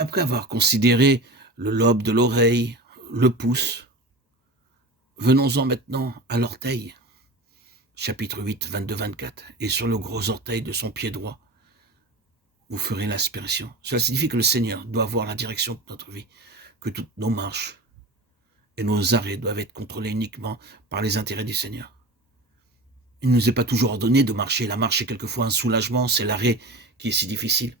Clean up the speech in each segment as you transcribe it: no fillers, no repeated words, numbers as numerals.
Après avoir considéré le lobe de l'oreille, le pouce, venons-en maintenant à l'orteil. Chapitre 8, 22-24. Et sur le gros orteil de son pied droit, vous ferez l'aspersion. Cela signifie que le Seigneur doit avoir la direction de notre vie, que toutes nos marches et nos arrêts doivent être contrôlés uniquement par les intérêts du Seigneur. Il ne nous est pas toujours ordonné de marcher. La marche est quelquefois un soulagement, c'est l'arrêt qui est si difficile.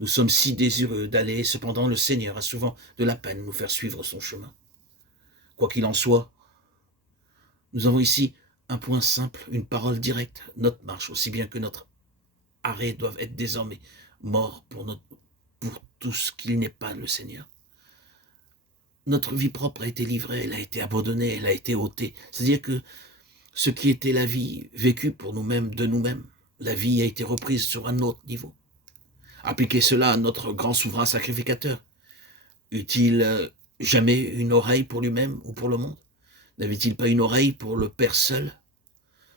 Nous sommes si désireux d'aller, cependant le Seigneur a souvent de la peine de nous faire suivre son chemin. Quoi qu'il en soit, nous avons ici un point simple, une parole directe. Notre marche, aussi bien que notre arrêt, doivent être désormais morts pour tout ce qu'il n'est pas le Seigneur. Notre vie propre a été livrée, elle a été abandonnée, elle a été ôtée. C'est-à-dire que ce qui était la vie vécue pour nous-mêmes, de nous-mêmes, la vie a été reprise sur un autre niveau. Appliquez cela à notre grand souverain sacrificateur. Eut-il jamais une oreille pour lui-même ou pour le monde? N'avait-il pas une oreille pour le Père seul?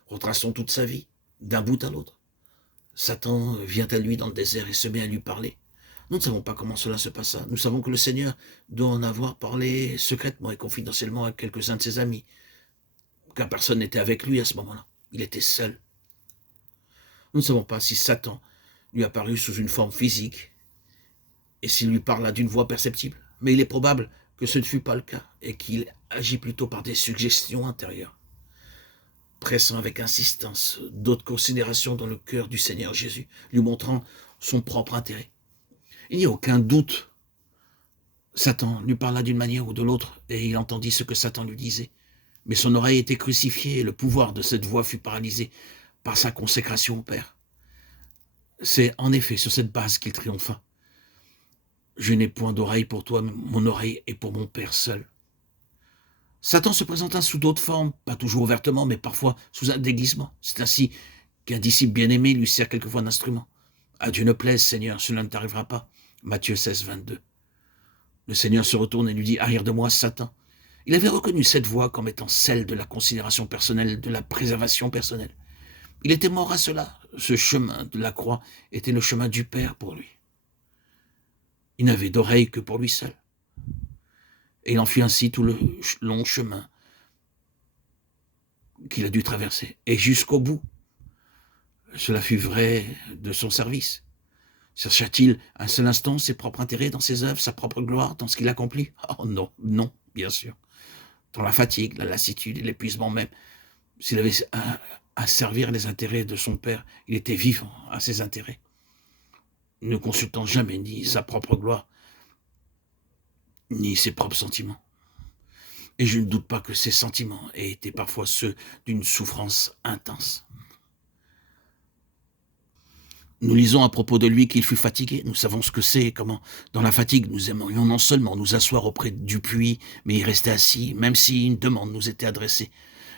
Retraçons toute sa vie, d'un bout à l'autre. Satan vient à lui dans le désert et se met à lui parler. Nous ne savons pas comment cela se passa. Nous savons que le Seigneur doit en avoir parlé secrètement et confidentiellement à quelques-uns de ses amis, car personne n'était avec lui à ce moment-là. Il était seul. Nous ne savons pas si Satan lui apparut sous une forme physique et s'il lui parla d'une voix perceptible. Mais il est probable que ce ne fut pas le cas et qu'il agit plutôt par des suggestions intérieures, pressant avec insistance d'autres considérations dans le cœur du Seigneur Jésus, lui montrant son propre intérêt. Il n'y a aucun doute. Satan lui parla d'une manière ou de l'autre et il entendit ce que Satan lui disait. Mais son oreille était crucifiée et le pouvoir de cette voix fut paralysé par sa consécration au Père. C'est en effet sur cette base qu'il triompha. Je n'ai point d'oreille pour toi, mon oreille est pour mon Père seul. Satan se présenta sous d'autres formes, pas toujours ouvertement, mais parfois sous un déguisement. C'est ainsi qu'un disciple bien-aimé lui sert quelquefois d'instrument. À Dieu ne plaise, Seigneur, cela ne t'arrivera pas. Matthieu 16, 22. Le Seigneur se retourne et lui dit, arrière de moi, Satan. Il avait reconnu cette voix comme étant celle de la considération personnelle, de la préservation personnelle. Il était mort à cela. Ce chemin de la croix était le chemin du Père pour lui. Il n'avait d'oreille que pour lui seul. Et il en fit ainsi tout le long chemin qu'il a dû traverser. Et jusqu'au bout, cela fut vrai de son service. Chercha-t-il un seul instant ses propres intérêts dans ses œuvres, sa propre gloire dans ce qu'il accomplit? Oh non, non, bien sûr. Dans la fatigue, la lassitude et l'épuisement même, s'il avait à servir les intérêts de son Père, il était vivant à ses intérêts, ne consultant jamais ni sa propre gloire, ni ses propres sentiments. Et je ne doute pas que ces sentiments aient été parfois ceux d'une souffrance intense. Nous lisons à propos de lui qu'il fut fatigué. Nous savons ce que c'est, comment, dans la fatigue, nous aimerions non seulement nous asseoir auprès du puits, mais y rester assis, même si une demande nous était adressée.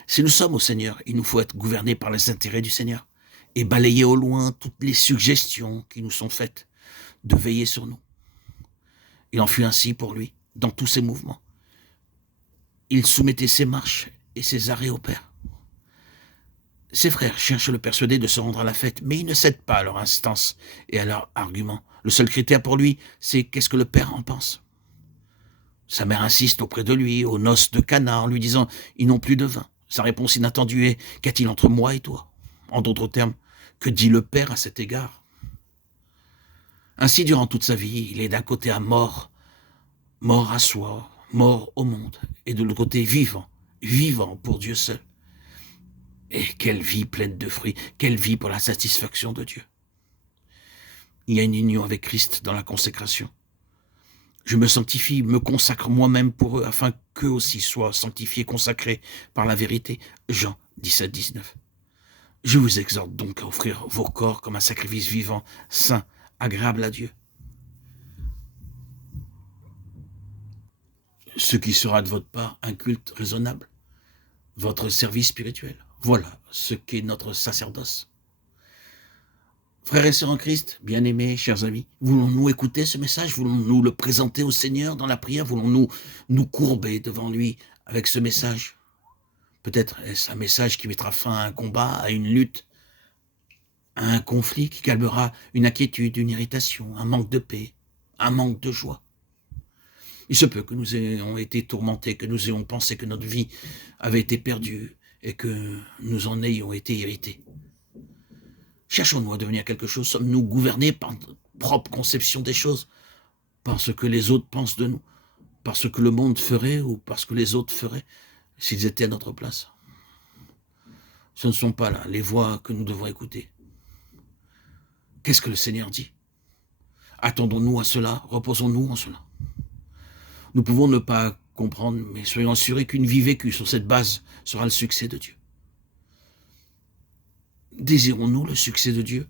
Si nous sommes au Seigneur, il nous faut être gouvernés par les intérêts du Seigneur et balayer au loin toutes les suggestions qui nous sont faites de veiller sur nous. Il en fut ainsi pour lui, dans tous ses mouvements. Il soumettait ses marches et ses arrêts au Père. Ses frères cherchent à le persuader de se rendre à la fête, mais il ne cède pas à leur instance et à leurs arguments. Le seul critère pour lui, c'est qu'est-ce que le Père en pense. Sa mère insiste auprès de lui, aux noces de Cana, en lui disant « Ils n'ont plus de vin ». Sa réponse inattendue est « Qu'y-a-t-il entre moi et toi ?» En d'autres termes, que dit le Père à cet égard? Ainsi, durant toute sa vie, il est d'un côté à mort à soi, mort au monde, et de l'autre côté vivant, vivant pour Dieu seul. Et quelle vie pleine de fruits, quelle vie pour la satisfaction de Dieu. Il y a une union avec Christ dans la consécration. Je me sanctifie, me consacre moi-même pour eux, afin qu'eux aussi soient sanctifiés, consacrés par la vérité. Jean 17, 19. Je vous exhorte donc à offrir vos corps comme un sacrifice vivant, saint, agréable à Dieu. Ce qui sera de votre part un culte raisonnable, votre service spirituel. Voilà ce qu'est notre sacerdoce. Frères et sœurs en Christ, bien-aimés, chers amis, voulons-nous écouter ce message? Voulons-nous le présenter au Seigneur dans la prière? Voulons-nous nous courber devant lui avec ce message? Peut-être est-ce un message qui mettra fin à un combat, à une lutte, un conflit qui calmera une inquiétude, une irritation, un manque de paix, un manque de joie. Il se peut que nous ayons été tourmentés, que nous ayons pensé que notre vie avait été perdue et que nous en ayons été irrités. Cherchons-nous à devenir quelque chose? Sommes-nous gouvernés par notre propre conception des choses? Par ce que les autres pensent de nous? Par ce que le monde ferait ou par ce que les autres feraient s'ils étaient à notre place? Ce ne sont pas là les voix que nous devons écouter. Qu'est-ce que le Seigneur dit? Attendons-nous à cela? Reposons-nous en cela? Nous pouvons ne pas comprendre, mais soyons assurés qu'une vie vécue sur cette base sera le succès de Dieu. Désirons-nous le succès de Dieu?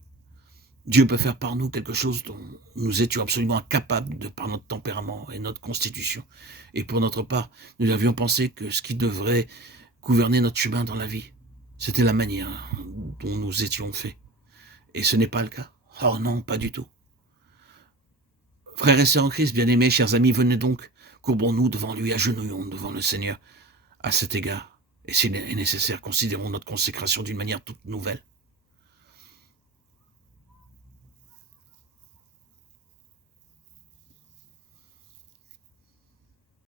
Dieu peut faire par nous quelque chose dont nous étions absolument incapables de par notre tempérament et notre constitution. Et pour notre part, nous avions pensé que ce qui devrait gouverner notre chemin dans la vie, c'était la manière dont nous étions faits. Et ce n'est pas le cas. Oh non, pas du tout. Frères et sœurs en Christ, bien-aimés, chers amis, venez donc, courbons-nous devant lui, agenouillons devant le Seigneur à cet égard. Et s'il est nécessaire, considérons notre consécration d'une manière toute nouvelle.